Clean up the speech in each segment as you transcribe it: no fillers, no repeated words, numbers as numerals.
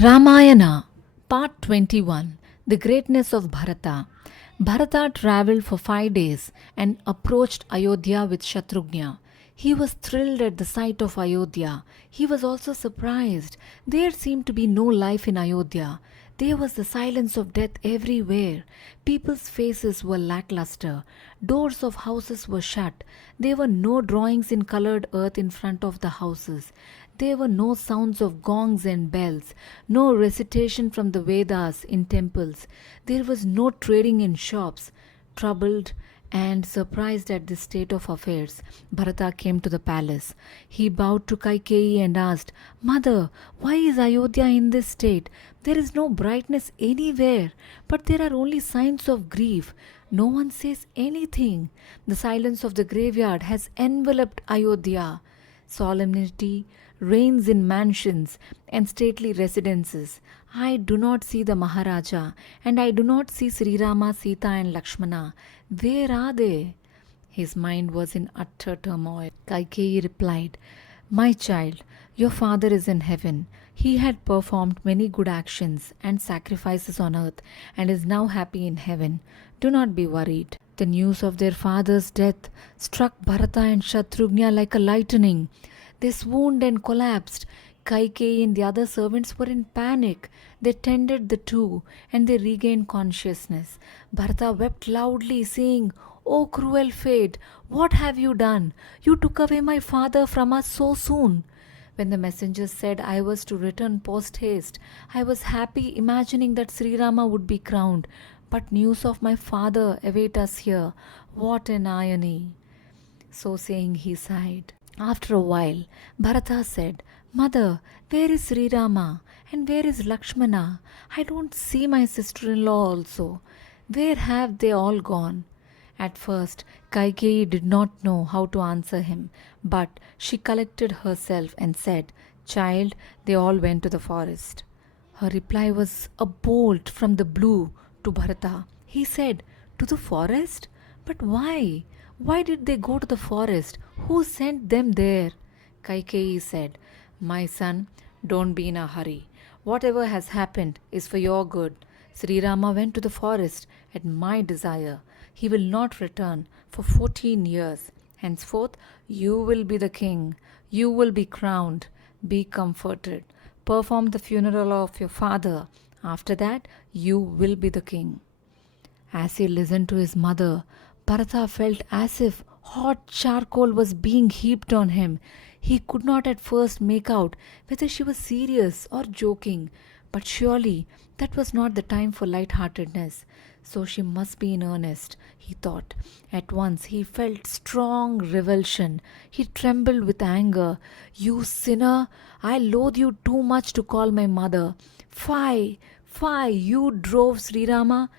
Ramayana, Part 21. The Greatness of Bharata. Bharata travelled for 5 days and approached Ayodhya with Shatrughna. He was thrilled at the sight of Ayodhya. He was also surprised. There seemed to be no life in Ayodhya. There was the silence of death everywhere. People's faces were lackluster. Doors of houses were shut. There were no drawings in colored earth in front of the houses. There were no sounds of gongs and bells, no recitation from the Vedas in temples. There was no trading in shops. Troubled and surprised at this state of affairs, Bharata came to the palace. He bowed to Kaikeyi and asked, "Mother, why is Ayodhya in this state? There is no brightness anywhere, but there are only signs of grief. No one says anything. The silence of the graveyard has enveloped Ayodhya. Solemnity reigns in mansions and stately residences. I do not see the Maharaja, and I do not see Sri Rama, Sita, and Lakshmana. Where are they?" His mind was in utter turmoil. Kaikeyi replied, "My child, your father is in heaven. He had performed many good actions and sacrifices on earth and is now happy in heaven. Do not be worried." The news of their father's death struck Bharata and Shatrughna like a lightning. They swooned and collapsed. Kaikeyi and the other servants were in panic. They tended the two and they regained consciousness. Bharata wept loudly, saying, "O cruel fate, what have you done? You took away my father from us so soon." When the messenger said I was to return post haste, I was happy imagining that Sri Rama would be crowned. But news of my father await us here. What an irony! So saying, he sighed. After a while, Bharata said, "Mother, where is Sri Rama? And where is Lakshmana? I don't see my sister-in-law also. Where have they all gone?" At first, Kaikeyi did not know how to answer him, but she collected herself and said, "Child, they all went to the forest." Her reply was a bolt from the blue to Bharata. He said, "To the forest? But why? Why did they go to the forest? Who sent them there?" Kaikeyi said, "My son, don't be in a hurry. Whatever has happened is for your good. Sri Rama went to the forest at my desire. He will not return for 14 years. Henceforth, you will be the king. You will be crowned. Be comforted. Perform the funeral of your father. After that, you will be the king." As he listened to his mother, Bharata felt as if hot charcoal was being heaped on him. He could not at first make out whether she was serious or joking, but surely that was not the time for light-heartedness. So she must be in earnest, he thought. At once he felt strong revulsion. He trembled with anger. "You sinner! I loathe you too much to call my mother. Fie! Fie! You drove Sri Rama,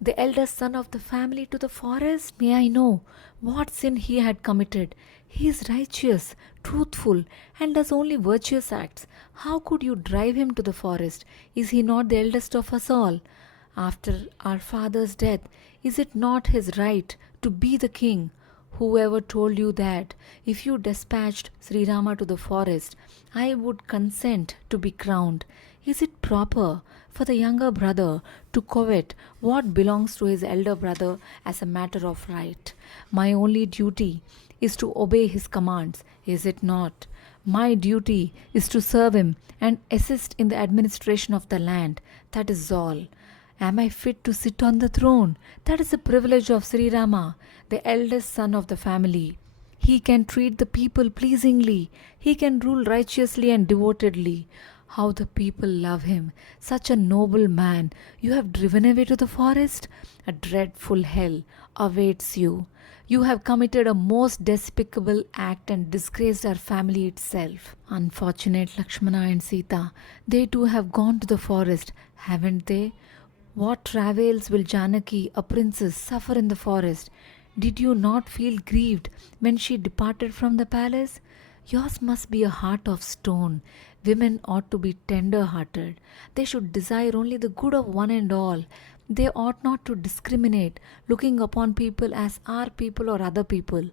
the eldest son of the family, to the forest? May I know what sin he had committed? He is righteous, truthful, and does only virtuous acts. How could you drive him to the forest? Is he not the eldest of us all? After our father's death, is it not his right to be the king? Whoever told you that if you dispatched Sri Rama to the forest, I would consent to be crowned? Is it proper for the younger brother to covet what belongs to his elder brother as a matter of right? My only duty is to obey his commands, is it not? My duty is to serve him and assist in the administration of the land. That is all. Am I fit to sit on the throne? That is the privilege of Sri Rama, the eldest son of the family. He can treat the people pleasingly. He can rule righteously and devotedly. How the people love him! Such a noble man. You have driven away to the forest? A dreadful hell awaits you. You have committed a most despicable act and disgraced our family itself." Unfortunate Lakshmana and Sita, they too have gone to the forest, haven't they? What travails will Janaki, a princess, suffer in the forest? Did you not feel grieved when she departed from the palace? Yours must be a heart of stone. Women ought to be tender-hearted. They should desire only the good of one and all. They ought not to discriminate, looking upon people as our people or other people.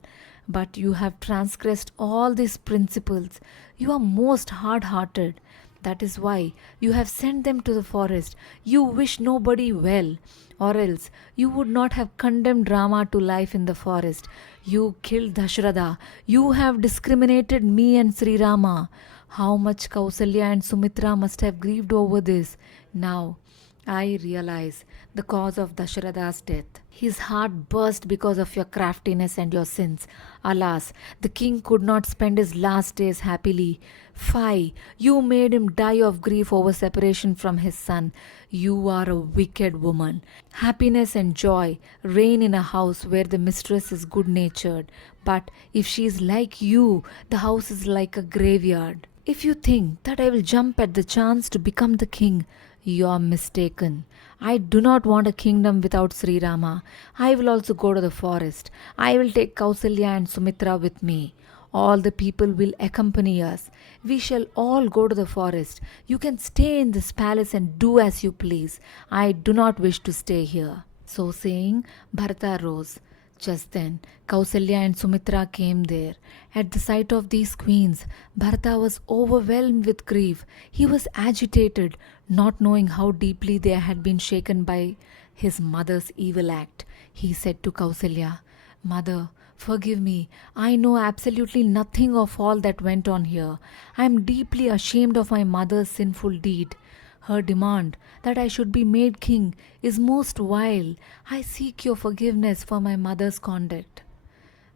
But you have transgressed all these principles. You are most hard-hearted. That is why you have sent them to the forest. You wish nobody well, or else you would not have condemned Rama to life in the forest. You killed Dasharatha. You have discriminated me and Sri Rama. How much Kausalya and Sumitra must have grieved over this. Now I realize the cause of Dasharatha's death. His heart burst because of your craftiness and your sins. Alas, the king could not spend his last days happily. Fie, you made him die of grief over separation from his son. You are a wicked woman. Happiness and joy reign in a house where the mistress is good natured. But if she is like you, the house is like a graveyard. If you think that I will jump at the chance to become the king, you are mistaken. I do not want a kingdom without Sri Rama. I will also go to the forest. I will take Kausalya and Sumitra with me. All the people will accompany us. We shall all go to the forest. You can stay in this palace and do as you please. I do not wish to stay here. So saying, Bharata rose. Just then, Kausalya and Sumitra came there. At the sight of these queens, Bharata was overwhelmed with grief. He was agitated, not knowing how deeply they had been shaken by his mother's evil act. He said to Kausalya, Mother, forgive me. I know absolutely nothing of all that went on here. I am deeply ashamed of my mother's sinful deed. Her demand that I should be made king is most vile. I seek your forgiveness for my mother's conduct.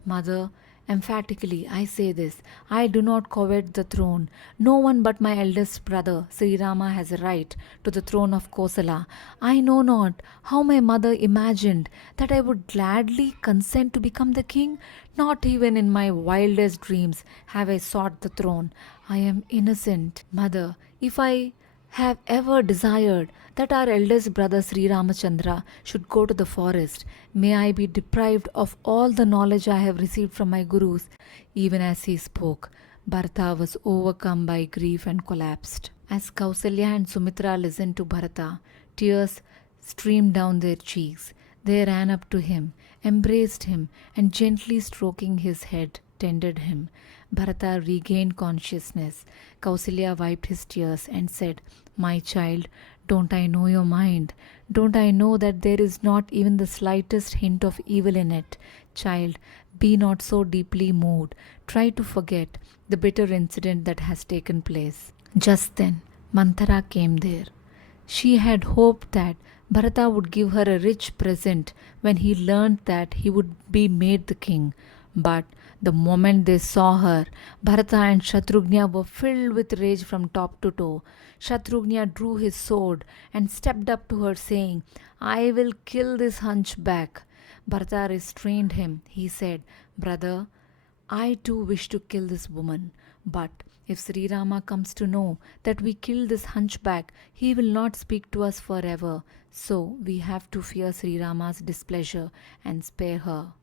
Mother, emphatically I say this, I do not covet the throne. No one but my eldest brother, Sri Rama, has a right to the throne of Kosala. I know not how my mother imagined that I would gladly consent to become the king. Not even in my wildest dreams have I sought the throne. I am innocent. Mother, if I have ever desired that our eldest brother Sri Ramachandra should go to the forest, may I be deprived of all the knowledge I have received from my gurus. Even as he spoke, Bharata was overcome by grief and collapsed. As Kausalya and Sumitra listened to Bharata, tears streamed down their cheeks. They ran up to him, embraced him, and gently stroking his head, tended him. Bharata regained consciousness. Kausalya wiped his tears and said, My child, don't I know your mind? Don't I know that there is not even the slightest hint of evil in it? Child, be not so deeply moved. Try to forget the bitter incident that has taken place. Just then, Manthara came there. She had hoped that Bharata would give her a rich present when he learned that he would be made the king. But the moment they saw her, Bharata and Shatrugna were filled with rage from top to toe. Shatrugna drew his sword and stepped up to her, saying, I will kill this hunchback. Bharata restrained him. He said, Brother, I too wish to kill this woman. But if Sri Rama comes to know that we killed this hunchback, he will not speak to us forever. So we have to fear Sri Rama's displeasure and spare her.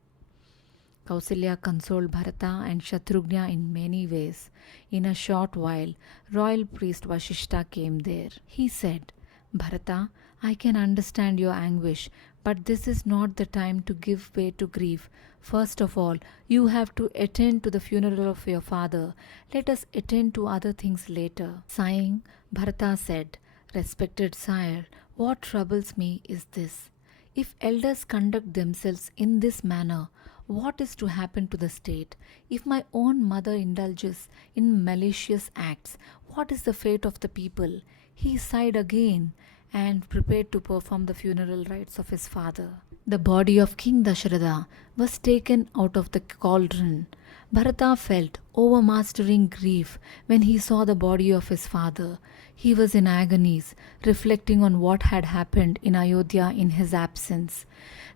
Kausalya consoled Bharata and Shatrugna in many ways. In a short while, royal priest Vashishta came there. He said, Bharata, I can understand your anguish, but this is not the time to give way to grief. First of all, you have to attend to the funeral of your father. Let us attend to other things later. Sighing, Bharata said, Respected sire, what troubles me is this. If elders conduct themselves in this manner, what is to happen to the state? If my own mother indulges in malicious acts, what is the fate of the people? He sighed again and prepared to perform the funeral rites of his father. The body of King Dasharatha was taken out of the cauldron. Bharata felt overmastering grief when he saw the body of his father. He was in agonies, reflecting on what had happened in Ayodhya in his absence.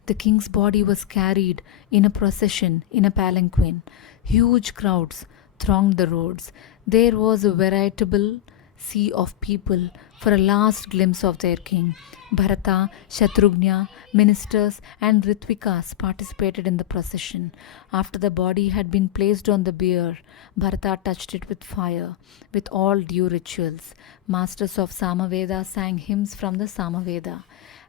The king's body was carried in a procession in a palanquin. Huge crowds thronged the roads. There was a veritable sea of people for a last glimpse of their king. Bharata, Shatrugna, ministers and Ritvikas participated in the procession. After the body had been placed on the bier, Bharata touched it with fire, with all due rituals. Masters of Samaveda sang hymns from the Samaveda.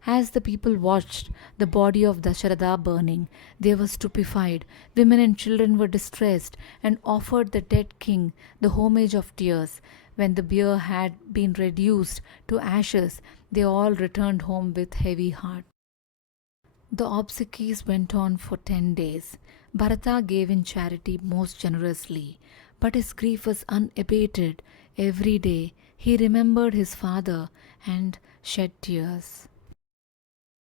As the people watched the body of Dasharatha burning, they were stupefied. Women and children were distressed and offered the dead king the homage of tears. When the beer had been reduced to ashes, they all returned home with heavy heart. The obsequies went on for 10 days. Bharata gave in charity most generously, but his grief was unabated. Every day he remembered his father and shed tears.